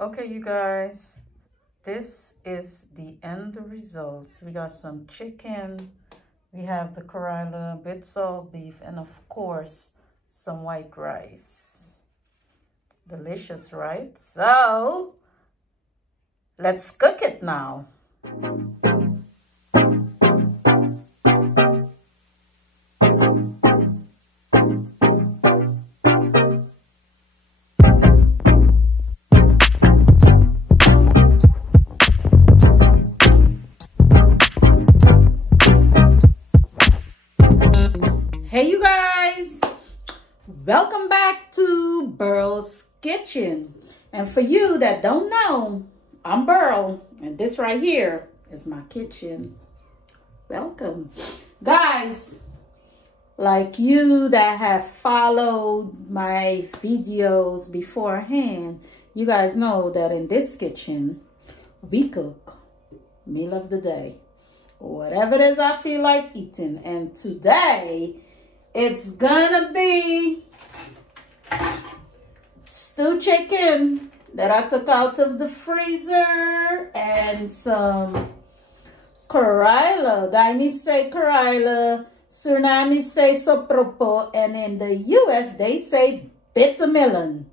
Okay, you guys, this is the end results. We got some chicken, we have the Carrilla with salt beef, and of course, some white rice. Delicious, right? So, let's cook it now. Hey you guys, welcome back to Burl's Kitchen. And for you that don't know, I'm Burl and this right here is my kitchen. Welcome. Guys, like you that have followed my videos beforehand, you guys know that in this kitchen, we cook meal of the day. Whatever it is I feel like eating. And today, it's gonna be stewed chicken that I took out of the freezer and some Carrilla. Guyanese say Carrilla, Suriname say sopropo, and in the US they say bitter melon.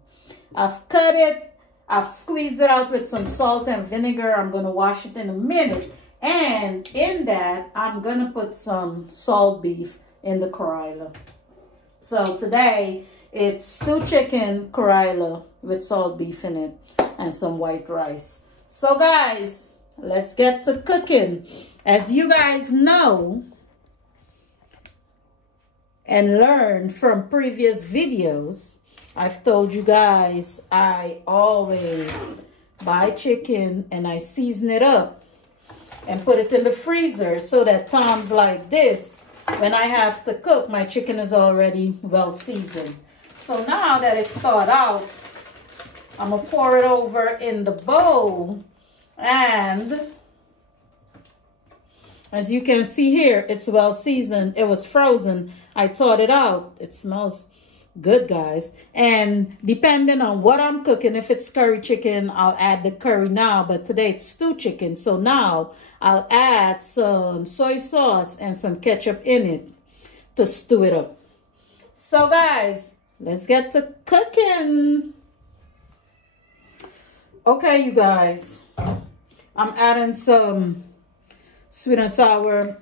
I've cut it, I've squeezed it out with some salt and vinegar. I'm gonna wash it in a minute. And in that, I'm gonna put some salt beef in the Carrilla. So today, it's stewed chicken Carrilla with salt beef in it and some white rice. So guys, let's get to cooking. As you guys know and learned from previous videos, I've told you guys I always buy chicken and I season it up and put it in the freezer so that times like this, when I have to cook, my chicken is already well seasoned. So now that it's thawed out, I'm gonna pour it over in the bowl. And as you can see here, it's well seasoned. It was frozen. I thawed it out. It smells good, guys. And depending on what I'm cooking, if it's curry chicken, I'll add the curry now. But today it's stewed chicken. So now I'll add some soy sauce and some ketchup in it to stew it up. So guys, let's get to cooking. Okay, you guys, I'm adding some sweet and salt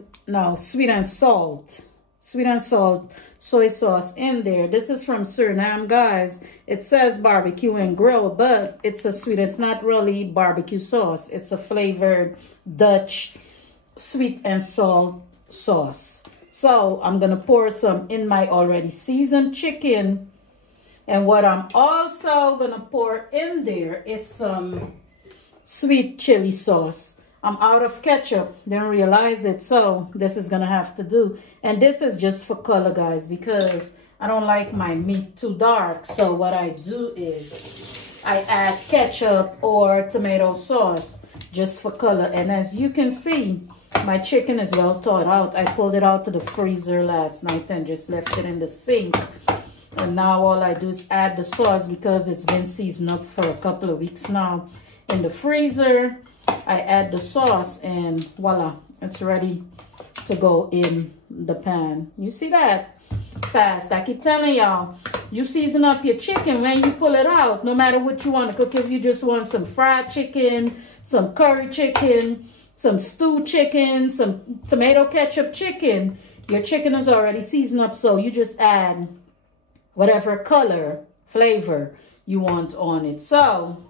soy sauce in there. This is from Suriname, guys. It says barbecue and grill, but it's it's not really barbecue sauce. It's a flavored Dutch sweet and salt sauce. So I'm gonna pour some in my already seasoned chicken. And what I'm also gonna pour in there is some sweet chili sauce. I'm out of ketchup, didn't realize it, so this is gonna have to do. And this is just for color, guys, because I don't like my meat too dark. So what I do is I add ketchup or tomato sauce just for color. And as you can see, my chicken is well thawed out. I pulled it out to the freezer last night and just left it in the sink. And now all I do is add the sauce because it's been seasoned up for a couple of weeks now in the freezer. I add the sauce and voila, it's ready to go in the pan. You see that? Fast. I keep telling y'all, you season up your chicken when you pull it out, no matter what you want to cook. If you just want some fried chicken, some curry chicken, some stewed chicken, some tomato ketchup chicken, your chicken is already seasoned up, so you just add whatever color, flavor you want on it. So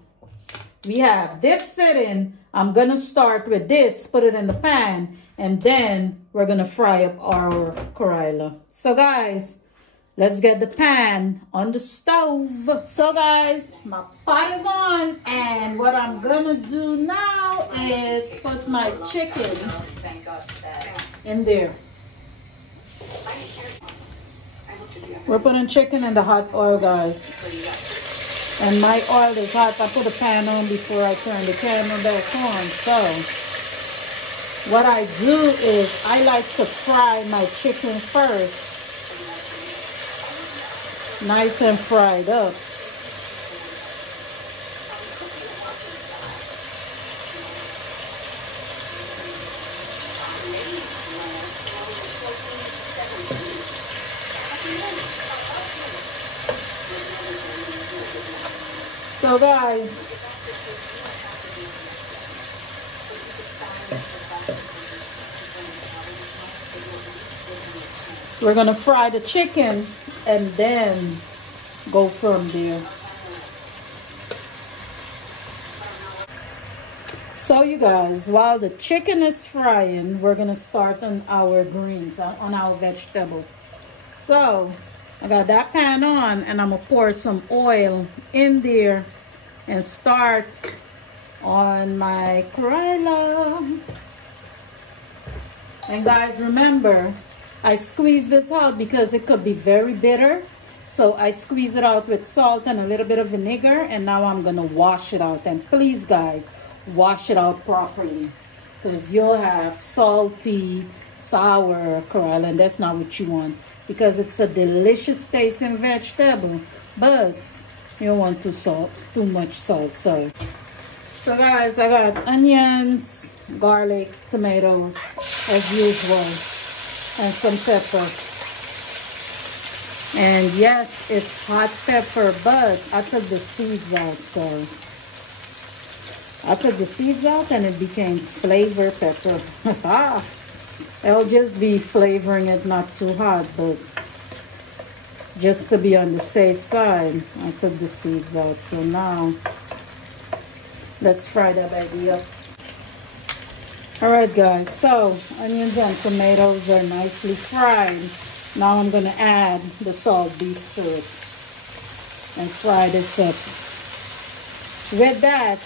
we have this sitting. I'm gonna start with this, put it in the pan, and then we're gonna fry up our Carrilla. So guys, let's get the pan on the stove. So guys, my pot is on, and what I'm gonna do now is put my chicken in there. We're putting chicken in the hot oil, guys. And my oil is hot. I put a pan on before I turn the camera back on. So what I do is I like to fry my chicken first. Nice and fried up. So guys, we're gonna fry the chicken and then go from there. So you guys, while the chicken is frying, we're gonna start on our greens, on our vegetable. So I got that pan on and I'm gonna pour some oil in there and start on my Carrilla. And guys, remember, I squeeze this out because it could be very bitter. So I squeeze it out with salt and a little bit of vinegar, and now I'm gonna wash it out. And please guys, wash it out properly, because you'll have salty, sour Carrilla, and that's not what you want, because it's a delicious tasting vegetable, but you don't want too much salt. So guys, I got onions, garlic, tomatoes as usual, and some pepper. And yes, it's hot pepper, but I took the seeds out. So I took the seeds out and it became flavor pepper. I'll just be flavoring it not too hot, but just to be on the safe side, I took the seeds out. So now let's fry that baby up. Alright guys, so onions and tomatoes are nicely fried. Now I'm going to add the salt beef to it and fry this up. With that,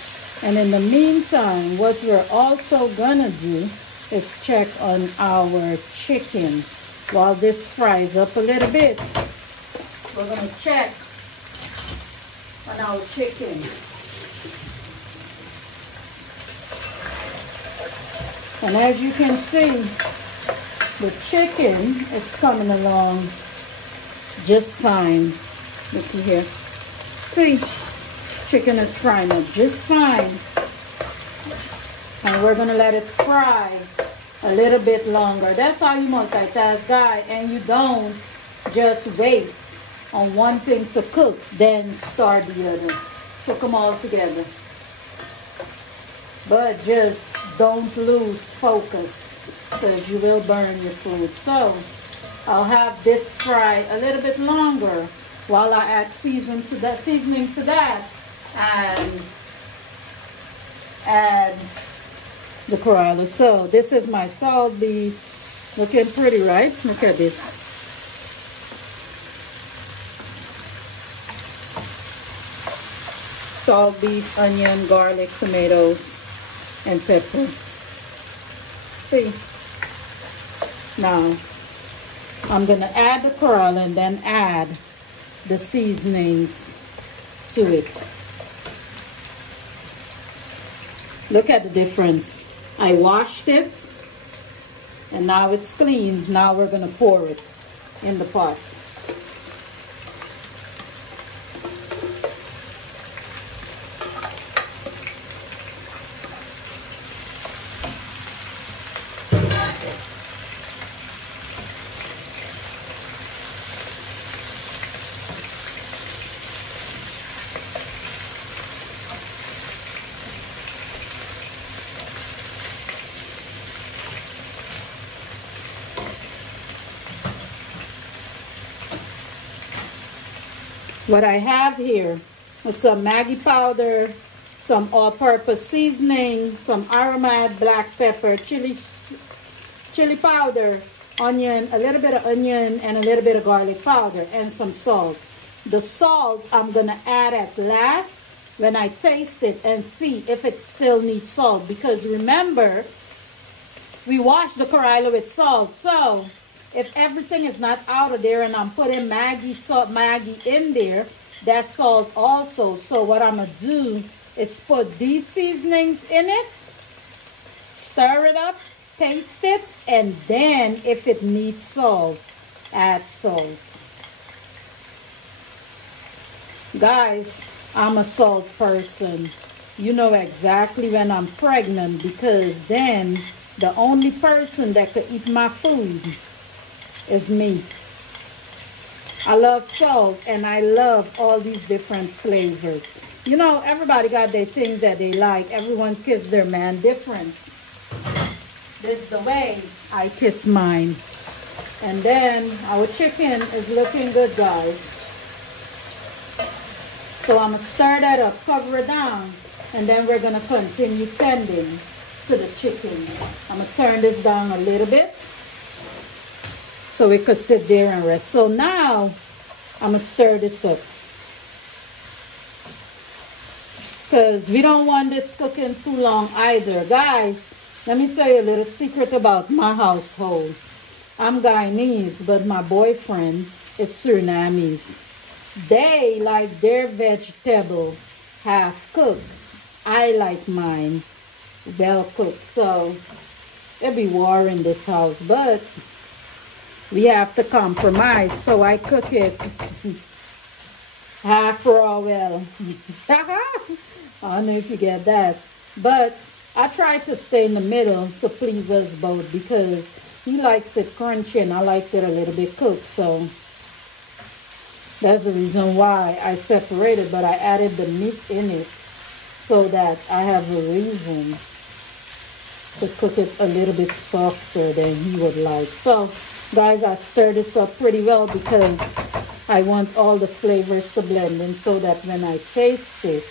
and in the meantime, what we're also going to do is check on our chicken. While this fries up a little bit, we're going to check on our chicken. And as you can see, the chicken is coming along just fine. Looky here. See, chicken is frying up just fine. And we're gonna let it fry a little bit longer. That's how you multitask, guys. And you don't just wait on one thing to cook, then start the other. Cook them all together. But just don't lose focus, because you will burn your food. So I'll have this fry a little bit longer while I add seasoning to that, and add the Carrilla. So this is my salt beef, looking pretty, right? Look at this. Salt beef, onion, garlic, tomatoes, and pepper. See, now I'm gonna add the Carrilla and then add the seasonings to it. Look at the difference. I washed it and now it's clean. Now we're gonna pour it in the pot. What I have here is some Maggi powder, some all-purpose seasoning, some aromatic black pepper, chili powder, onion, a little bit of onion, and a little bit of garlic powder, and some salt. The salt I'm gonna add at last when I taste it and see if it still needs salt, because remember, we washed the Carrilla with salt. So if everything is not out of there and I'm putting Maggi in there, that's salt also. So what I'm going to do is put these seasonings in it, stir it up, taste it, and then if it needs salt, add salt. Guys, I'm a salt person. You know exactly when I'm pregnant, because then the only person that could eat my food is me. I love salt and I love all these different flavors. You know, everybody got their things that they like. Everyone kiss their man different. This is the way I kiss mine. And then our chicken is looking good, guys. So I'm going to stir that up, cover it down, and then we're going to continue tending to the chicken. I'm going to turn this down a little bit so it could sit there and rest. So now I'm going to stir this up, because we don't want this cooking too long either. Guys, let me tell you a little secret about my household. I'm Guyanese, but my boyfriend is Surinamese. They like their vegetable half cooked. I like mine well cooked. So there'll be war in this house, but we have to compromise. So I cook it half raw well. I don't know if you get that, but I try to stay in the middle to please us both, because he likes it crunchy and I like it a little bit cooked. So that's the reason why I separated, but I added the meat in it so that I have a reason to cook it a little bit softer than he would like. So guys, I stir this up pretty well because I want all the flavors to blend in, so that when I taste it,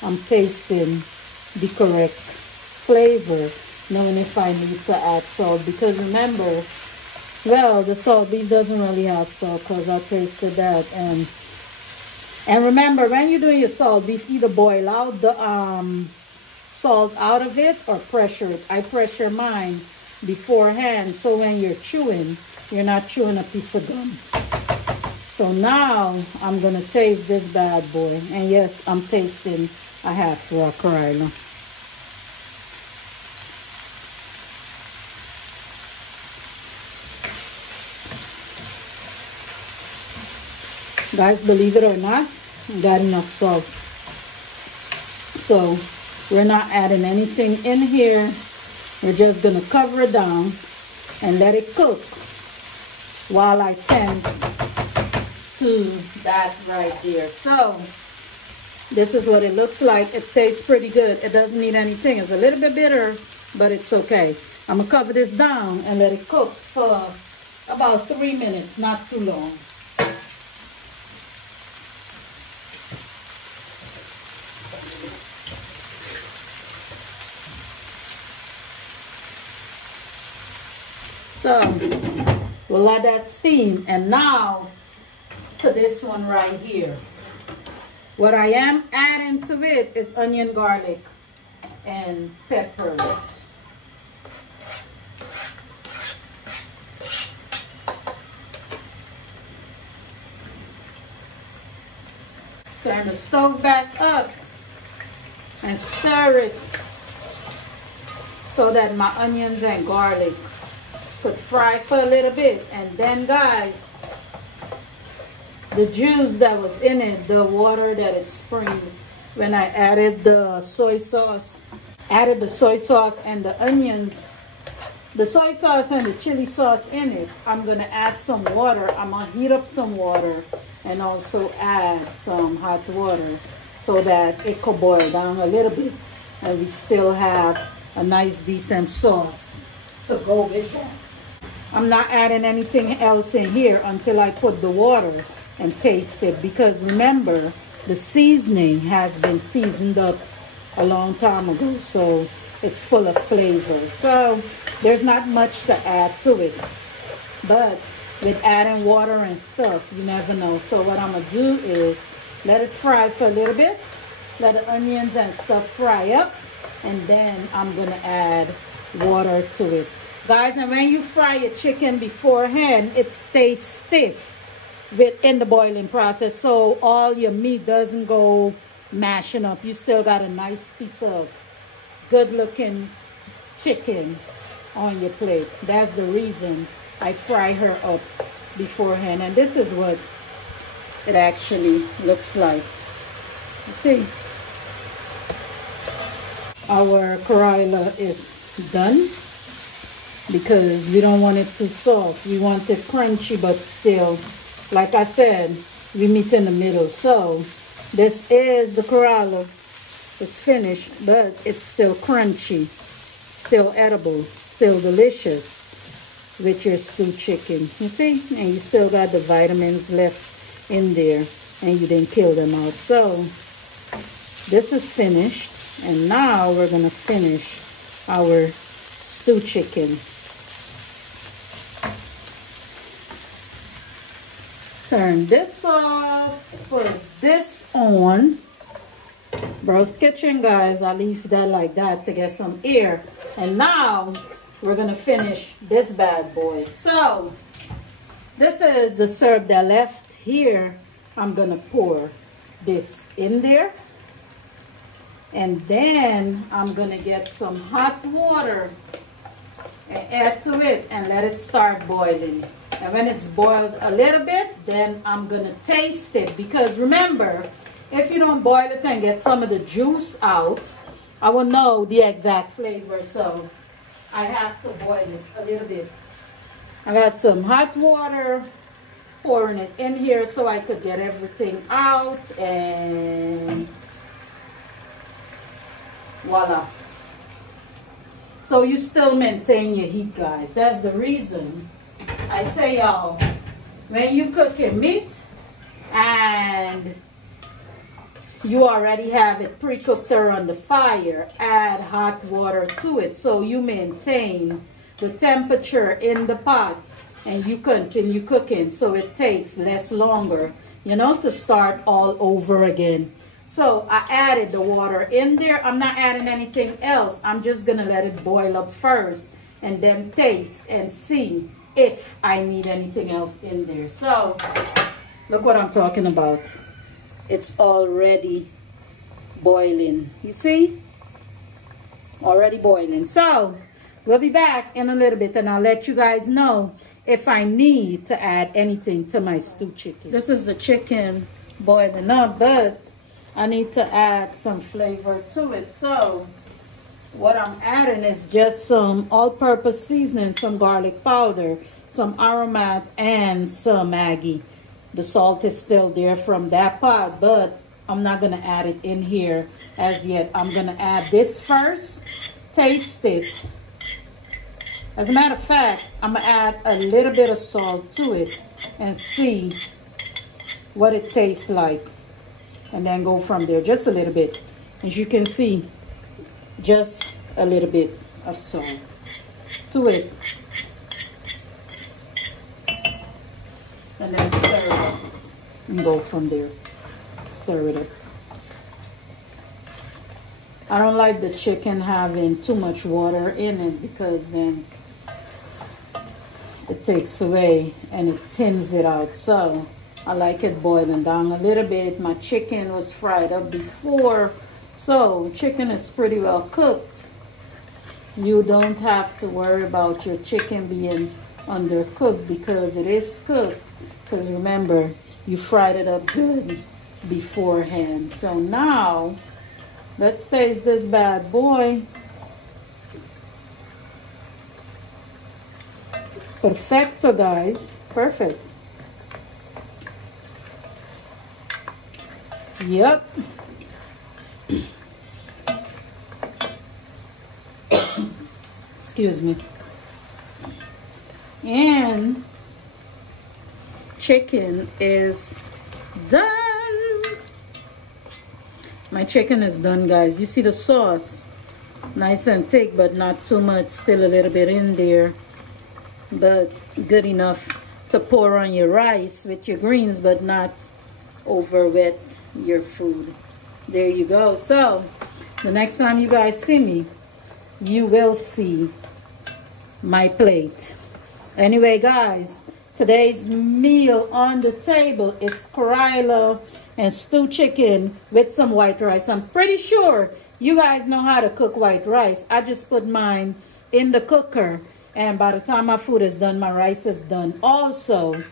I'm tasting the correct flavor, knowing if I need to add salt. Because remember, well, the salt beef doesn't really have salt, because I tasted that. And remember, when you're doing your salt beef, either boil out the salt out of it or pressure it. I pressure mine beforehand, so when you're chewing, you're not chewing a piece of gum. So now I'm gonna taste this bad boy. And yes, I'm tasting a half raw Carrilla. Guys, believe it or not, got enough salt. So we're not adding anything in here. We're just gonna cover it down and let it cook while I tend to that right there. So this is what it looks like. It tastes pretty good. It doesn't need anything. It's a little bit bitter, but it's okay. I'm gonna cover this down and let it cook for about 3 minutes, not too long. So we'll let that steam. And now to this one right here. What I am adding to it is onion, garlic, and peppers. Turn the stove back up and stir it so that my onions and garlic could fry for a little bit. And then guys, the juice that was in it, the water that it springed when I added the soy sauce, and the onions, the soy sauce and the chili sauce in it, I'm gonna add some water. I'm gonna heat up some water and also add some hot water so that it could boil down a little bit and we still have a nice decent sauce to go with that. I'm not adding anything else in here until I put the water and taste it, because remember, the seasoning has been seasoned up a long time ago, so it's full of flavor. So there's not much to add to it, but with adding water and stuff, you never know. So what I'm gonna do is let it fry for a little bit, let the onions and stuff fry up, and then I'm gonna add water to it. Guys, and when you fry your chicken beforehand, it stays stiff in the boiling process, so all your meat doesn't go mashing up. You still got a nice piece of good looking chicken on your plate. That's the reason I fry her up beforehand. And this is what it actually looks like. You see, our Carrilla is done, because we don't want it too soft. We want it crunchy, but still, like I said, we meet in the middle. So This is the Carrilla. It's finished, but it's still crunchy, still edible, still delicious with your stewed chicken. You see? And you still got the vitamins left in there, and you didn't peel them out. So this is finished, and now we're gonna finish our stewed chicken. Turn this off, put this on. Burl's Kitchen, guys, I leave that like that to get some air. And now we're gonna finish this bad boy. So this is the syrup that left here. I'm gonna pour this in there, and then I'm gonna get some hot water and add to it and let it start boiling. And when it's boiled a little bit, then I'm gonna taste it, because remember, if you don't boil it and get some of the juice out, I will know the exact flavor. So I have to boil it a little bit. I got some hot water, pouring it in here so I could get everything out, and voila. So you still maintain your heat, guys. That's the reason I tell y'all, when you cook your meat and you already have it pre-cooked or on the fire, add hot water to it so you maintain the temperature in the pot, and you continue cooking so it takes less longer, you know, to start all over again. So I added the water in there. I'm not adding anything else. I'm just gonna let it boil up first and then taste and see if I need anything else in there. So look what I'm talking about. It's already boiling. You see? Already boiling. So we'll be back in a little bit, and I'll let you guys know if I need to add anything to my stewed chicken. This is the chicken boiling up, but I need to add some flavor to it. So what I'm adding is just some all-purpose seasoning, some garlic powder, some aromat, and some Maggi. The salt is still there from that pot, but I'm not going to add it in here as yet. I'm going to add this first, taste it. As a matter of fact, I'm going to add a little bit of salt to it and see what it tastes like. And then go from there, just a little bit. As you can see, just a little bit of salt to it. And then stir it up and go from there. Stir it up. I don't like the chicken having too much water in it, because then it takes away and it thins it out. So I like it boiling down a little bit. My chicken was fried up before, so chicken is pretty well cooked. You don't have to worry about your chicken being undercooked, because it is cooked. Because remember, you fried it up good beforehand. So now, let's taste this bad boy. Perfecto, guys. Perfect. Yep. Excuse me. And chicken is done. My chicken is done, guys. You see the sauce, nice and thick, but not too much. Still a little bit in there, but good enough to pour on your rice with your greens, but not over wet your food. There you go. So the next time you guys see me, you will see my plate. Anyway, guys, today's meal on the table is Carrilla and stewed chicken with some white rice. I'm pretty sure you guys know how to cook white rice. I just put mine in the cooker, and by the time my food is done, my rice is done also.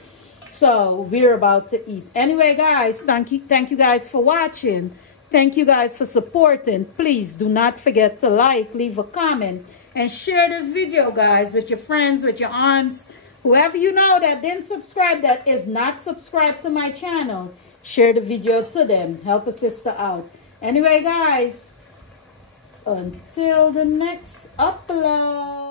So we're about to eat. Anyway, guys, thank you guys for watching. Thank you guys for supporting. Please do not forget to like, leave a comment, and share this video, guys, with your friends, with your aunts, whoever you know that didn't subscribe, that is not subscribed to my channel. Share the video to them. Help a sister out. Anyway, guys, until the next upload.